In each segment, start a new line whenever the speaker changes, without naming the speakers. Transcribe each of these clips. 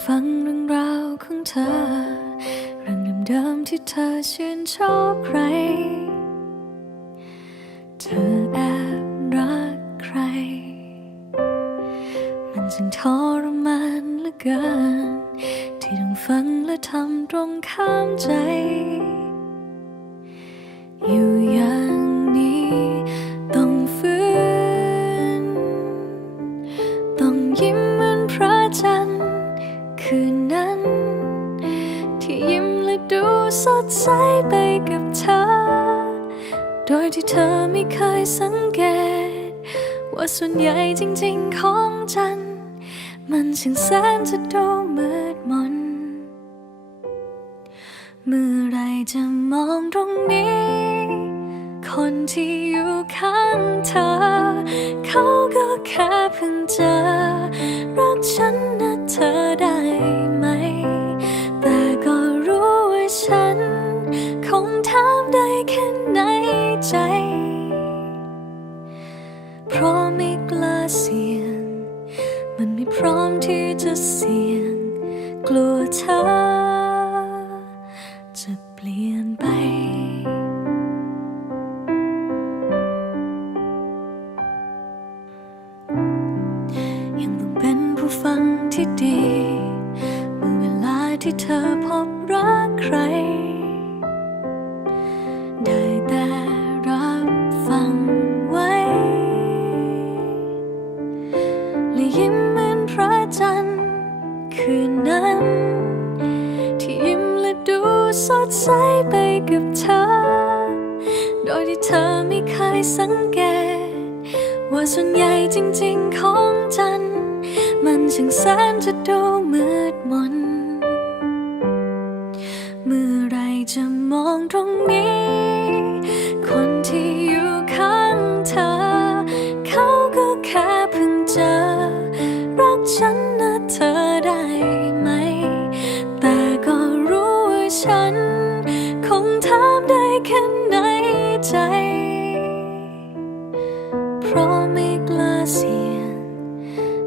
ฟังเรื่องราวของเธอ เรื่องเดิมๆที่เธอชื่นชอบใคร เธอแอบรักใคร มันจึงทรมานเหลือเกิน ที่ต้องฟังและทำตรงข้ามใจ ดูสดใสไปกับเธอ โดยที่เธอไม่เคยสังเกต ว่าส่วนใหญ่จริงๆของจัน มันช่างแสนจะดูมืดมน เมื่อไรจะมองตรงนี้ คนที่อยู่ข้างเธอ เขาก็แค่เพิ่งเจอ รักฉัน ฉัน คงถามได้แค่ในใจ เพราะไม่กล้าเสี่ยง มันไม่พร้อมที่จะเสี่ยง กลัวเธอ จะเปลี่ยนไปยังต้องเป็นผู้ฟังที่ดี เมื่อเวลาที่เธอพบ ใคร ได้แต่รับฟังไว้และยิ้มเหมือนพระจันทร์คืนนั้น ที่ยิ้มและดูสดใสไปกับเธอ โดยที่เธอไม่เคยสังเกต ว่าส่วนใหญ่จริง ๆของจันทร์มันช่างแสนจะดูมืดมน มองตรงนี้ คนที่อยู่ข้างเธอ เขาก็แค่เพิ่งเจอ รักฉันนะเธอได้ไหม แต่ก็รู้ว่าฉัน คงถามได้แค่ในใจ เพราะไม่กล้าเสี่ยง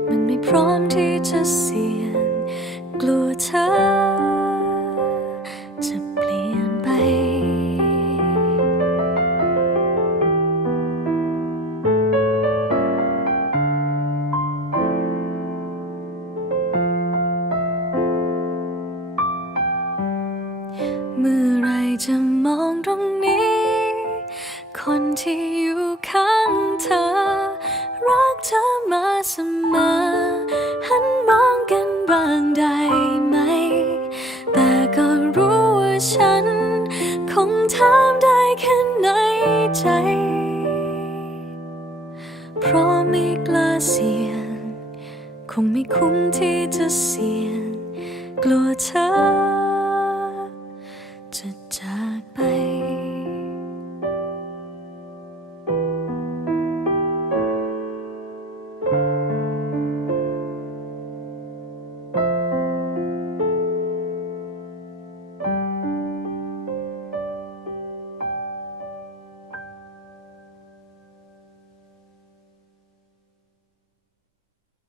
มันไม่พร้อมที่จะเสี่ยง กลัวเธอ มื่อไรจะมองตรงนี้ คนที่อยู่ข้างเธอ รักเธอมาเสมอ หันมองกันบ้างได้ไหม แต่ก็รู้ว่าฉัน คงถามได้แค่ในใจ เพราะไม่กล้าเสี่ยง คงไม่คุ้มที่จะเสี่ยง กลัวเธอ